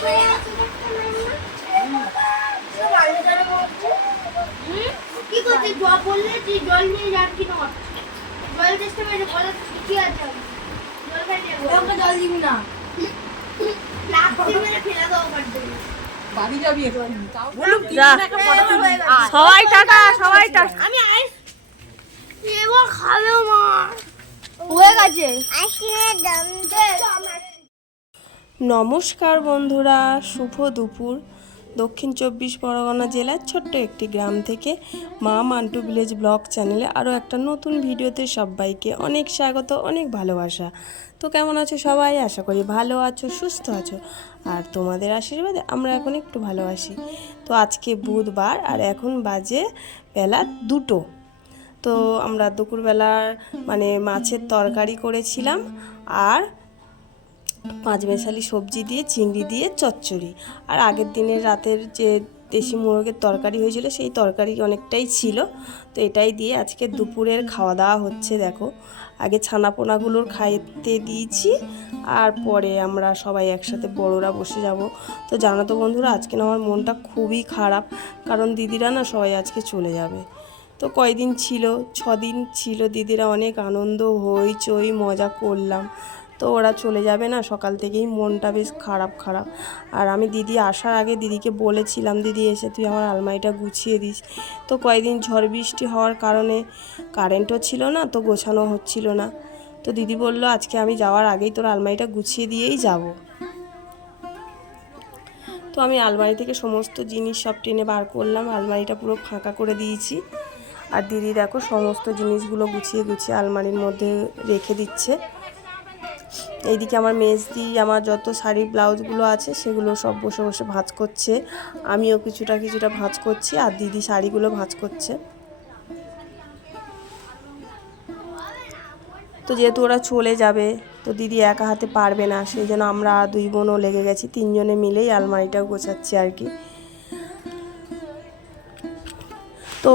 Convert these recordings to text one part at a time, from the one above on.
কি করছিস? জল বললে তুই জল নিয়ে যাচ্ছি না, জল চেষ্টা করে বলে কি আছে, জল খাই দেবো, ওকে জল দিবি না, প্লাস্টিক মেরে ফেলে দাও করতে বাড়ি যাবি এখন বলুন কি একটা ফটো তুলি সবাই টাটা সবাই টাটা আমি আইস এবার খাবে মা হয়ে গেছে আইসক্রিমের দাম দে। নমস্কার বন্ধুরা, শুভ দুপুর। দক্ষিণ 24 পরগনা জেলার ছোট্ট একটি গ্রাম থেকে মা মান্টু ভিলেজ ব্লগ চ্যানেলে আরও একটা নতুন ভিডিওতে সবাইকে অনেক স্বাগত, অনেক ভালোবাসা। তো কেমন আছো সবাই? আশা করি ভালো আছো, সুস্থ আছো, আর তোমাদের আশীর্বাদে আমরা এখন একটু ভালো আছি। তো আজকে বুধবার আর এখন বাজে বেলা 2টো। তো আমরা দুপুরবেলার মাছের তরকারি করেছিলাম আর পাঁচমেশালি সবজি দিয়ে চিংড়ি দিয়ে চচ্চড়ি, আর আগের দিনের রাতের যে দেশি মোরগের তরকারি হয়েছিল সেই তরকারি অনেকটাই ছিল। তো এটাই দিয়ে আজকে দুপুরের খাওয়া দাওয়া হচ্ছে। দেখো, আগে ছানাপোনাগুলোর খাইতে দিয়েছি আর পরে আমরা সবাই একসাথে বড়রা বসে যাব। তো জানো তো বন্ধুরা, আজকে না আমার মনটা খুবই খারাপ, কারণ দিদিরা না সবাই আজকে চলে যাবে। তো কয়দিন ছিল, 6 দিন ছিল, দিদিরা অনেক আনন্দ হইচই মজা করলাম। তো ওরা চলে যাবে না, সকাল থেকেই মনটা বেশ খারাপ। আর আমি দিদি আসার আগে দিদিকে বলেছিলাম, দিদি এসে তুই আমার আলমারিটা গুছিয়ে দিস। তো কয়েকদিন ঝড় বৃষ্টি হওয়ার কারণে কারেন্টও ছিল না, তো গোছানো হচ্ছিল না। তো দিদি বলল আজকে আমি যাওয়ার আগেই তোর আলমারিটা গুছিয়ে দিয়েই যাব। তো আমি আলমারি থেকে সমস্ত জিনিস সব টেনে বার করলাম, আলমারিটা পুরো ফাঁকা করে দিয়েছি। আর দিদি দেখো সমস্ত জিনিসগুলো গুছিয়ে আলমারির মধ্যে রেখে দিচ্ছে। এইদিকে আমার মেজদি আমার যত শাড়ি ব্লাউজগুলো আছে সেগুলো সব বসে বসে ভাঁজ করছে, আমিও কিছুটা ভাঁজ করছি, আর দিদি শাড়িগুলো ভাঁজ করছে। তো যেহেতু ওরা চলে যাবে, তো দিদি একা হাতে পারবে না, সেই জন্য আমরা 2 বোনও লেগে গেছি, 3 জনে মিলেই আলমারিটা গোছাচ্ছি আর কি। তো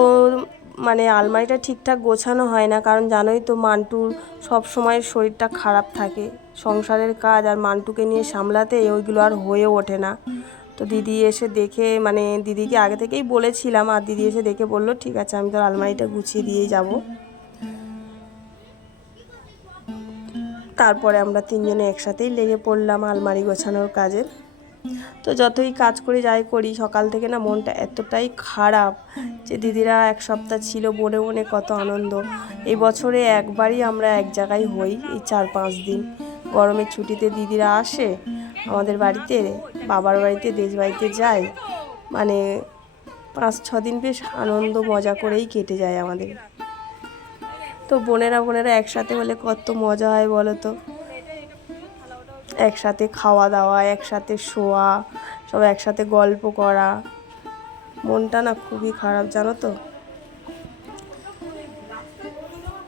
আলমারিটা ঠিকঠাক গোছানো হয় না, কারণ জানোই তো মান্টুর সব সময় শরীরটা খারাপ থাকে, সংসারের কাজ আর মান্টুকে নিয়ে সামলাতে ওইগুলো আর হয়ে ওঠে না। তো দিদি এসে দেখে, দিদিকে আগে থেকেই বলেছিলাম, আর দিদি এসে দেখে বলল ঠিক আছে আমি তোর আলমারিটা গুছিয়ে দিয়েই যাব। তারপরে আমরা 3 জনে একসাথেই লেগে পড়লাম আলমারি গোছানোর কাজে। তো যতই কাজ করি যাই করি, সকাল থেকে না মনটা এতটাই খারাপ যে দিদিরা 1 সপ্তাহ ছিল, বনে কত আনন্দ। এই বছরে একবারই আমরা এক জায়গায় হই, এই 4-5 দিন গরমের ছুটিতে দিদিরা আসে আমাদের বাড়িতে, বাবার বাড়িতে, দেশ বাড়িতে যায়, 5-6 দিন বেশ আনন্দ মজা করেই কেটে যায় আমাদের। তো বোনেরা একসাথে হলে কত মজা হয় বলো তো, একসাথে খাওয়া দাওয়া, একসাথে শোয়া, সব একসাথে গল্প করা। মনটা না খুবই খারাপ জানো তো।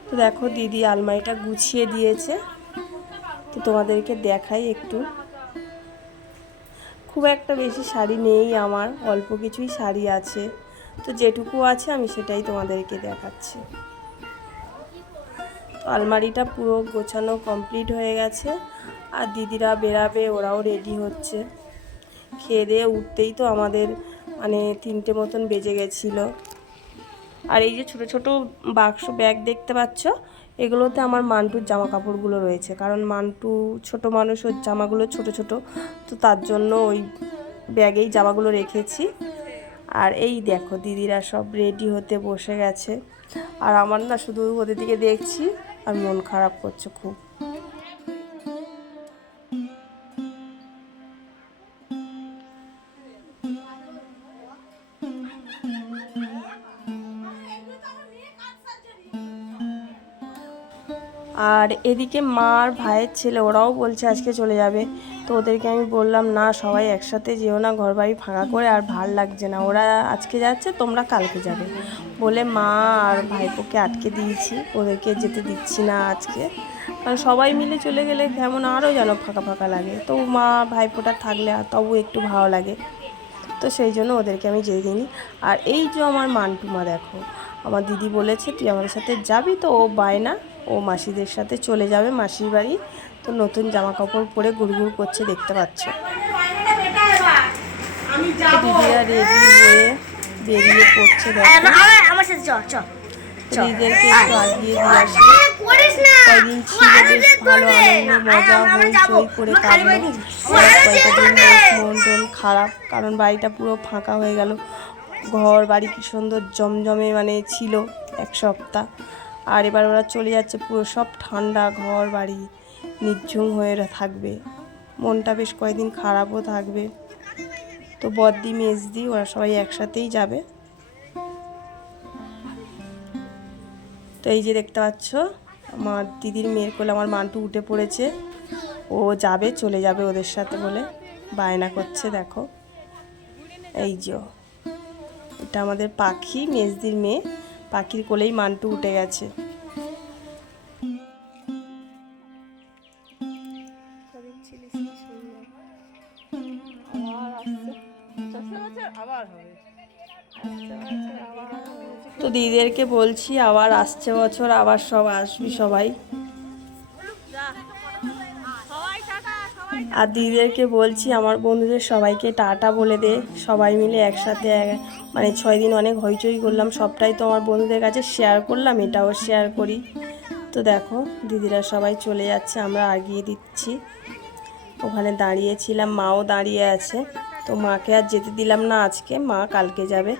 তো দেখো দিদি আলমারিটা গুছিয়ে দিয়েছে, তো তোমাদেরকে দেখাই একটু। খুব একটা বেশি শাড়ি নেই আমার, অল্প কিছুই শাড়ি আছে, তো যেটুকু আছে আমি সেটাই তোমাদেরকে দেখাচ্ছি। তো আলমারিটা পুরো গোছানো কমপ্লিট হয়ে গেছে, আর দিদিরা বেরাবে, ওরাও রেডি হচ্ছে। খেয়ে দিয়ে উঠতেই তো আমাদের 3টে মতন বেজে গেছিলো। আর এই যে ছোট ছোট বাক্স ব্যাগ দেখতে পাচ্ছ, এগুলোতে আমার মান্টুর জামা কাপড়গুলো রয়েছে, কারণ মান্টু ছোট মানুষ, ওর জামাগুলো ছোট ছোট, তো তার জন্য ওই ব্যাগেই জামাগুলো রেখেছি। আর এই দেখো দিদিরা সব রেডি হতে বসে গেছে, আর আমার না শুধু ওদের দিকে দেখছি আর মন খারাপ করছে খুব। আর এদিকে মা আর ভাইয়ের ছেলে ওরাও বলছে আজকে চলে যাবে। তো ওদেরকে আমি বললাম না সবাই একসাথে যেও না, ঘর বাড়ি ফাঁকা করে, আর ভাল লাগছে না, ওরা আজকে যাচ্ছে তোমরা কালকে যাবে বলে মা আর ভাইপোকে আটকে দিয়েছি, ওদেরকে যেতে দিচ্ছি না আজকে, কারণ সবাই মিলে চলে গেলে কেমন আরও যেন ফাঁকা লাগে। তো মা ভাইপোটা থাকলে আর তবু একটু ভালো লাগে, তো সেই জন্য ওদেরকে আমি যেতে দিইনি। আর এই যে আমার মান্টুমা দেখো, আমার দিদি বলেছে তুই আমাদের সাথে যাবি, তো ও বায়না, ও মাসিদের সাথে চলে যাবে মাসির বাড়ি। তো নতুন জামা কাপড় পরে ঘুরঘুর করছে দেখতে পাচ্ছ। দিদিরা রেডি হয়ে বেরিয়ে পড়ছে। আমার সাথে চ দিদিদেরকে একটু আগিয়ে দিয়ে আসি। কয়দিন ছিল বেশ ভালো আনন্দ মজা হইচই করে কাটলো। কয়েকটা দিন মন টন খারাপ, কারণ বাড়িটা পুরো ফাঁকা হয়ে গেল। ঘর বাড়ি কি সুন্দর জমজমে মানে ছিল এক সপ্তাহ, আর এবার ওরা চলে যাচ্ছে, পুরো সব ঠান্ডা, ঘর বাড়ি নির্ঝুম হয়ে থাকবে। মনটা বেশ কয়েকদিন খারাপও থাকবে। তো বদ্দি মেজদি ওরা সবাই একসাথেই যাবে। তো এই যে দেখতে পাচ্ছ আমার দিদির মেয়ের কোলে আমার মান্টু উঠে পড়েছে। ও যাবে, চলে যাবে ওদের সাথে বলে বায়না করছে। দেখো এই যে এটা আমাদের পাখি, মেজদির মেয়ে। পাখির কোলেই মান্টু উঠে গেছে। তো দিদিদেরকে বলছি আবার আসছে বছর আবার সব আসবি সবাই। আর দিদিদেরকে বলছি আমার বন্ধুদের সবাইকে টাটা বলে দে, সবাই মিলে একসাথে মানে 6 দিন অনেক হইচই করলাম, সবটাই তো আমার বন্ধুদের কাছে শেয়ার করলাম, এটাও শেয়ার করি। তো দেখো দিদিরা সবাই চলে যাচ্ছে, আমরা আগিয়ে দিচ্ছি। ওখানে দাঁড়িয়েছিলাম, মাও দাঁড়িয়ে আছে। তো মাকে আর যেতে দিলাম না আজকে, মা কালকে যাবে।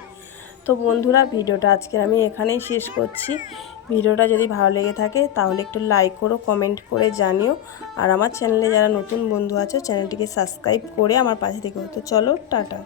তো বন্ধুরা ভিডিওটা আজকের আমি এখানেই শেষ করছি। ভিডিওটা যদি ভালো লেগে থাকে তাহলে একটু লাইক করো, কমেন্ট করে জানিও। আর আমার চ্যানেলে যারা নতুন বন্ধু আছে চ্যানেলটিকে সাবস্ক্রাইব করে আমার পাশে থেকে। তো চলো টাটা।